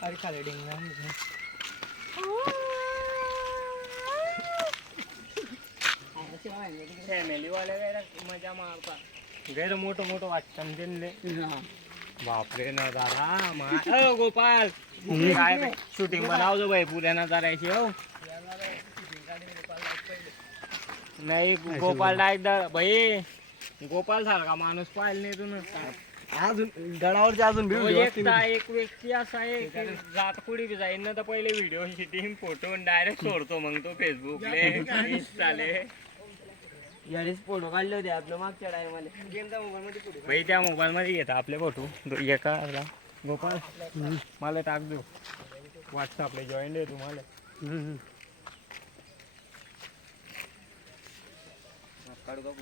अरे खाली डिंग फॅमिली वाल्या मजा मारतात गैर मोठं मोठं वाटतं त्यांनी बापरे न दादा गोपाल काय शूटिंग बनावतो भाई पुऱ्या न करायची हो नाही गोपाल डायरेक्ट भाई गोपाल सारखा माणूस पाहिला नाही तू अजून गडावरची अजून एक व्यक्ती असा आहे की जात कुठे बी जाईन ना तर पहिले व्हिडिओ शूटिंग फोटो डायरेक्ट सोडतो मग तो फेसबुकले इंस्टाले यावेळेस फोटो काढले होते आपलं मागच्या टायमाला भाई त्या मोबाईल मध्ये घेता आपले फोटो एका गोपाल मला टाक देऊ व्हॉट्सअपला जॉईन आहे तुम्हाला काढू का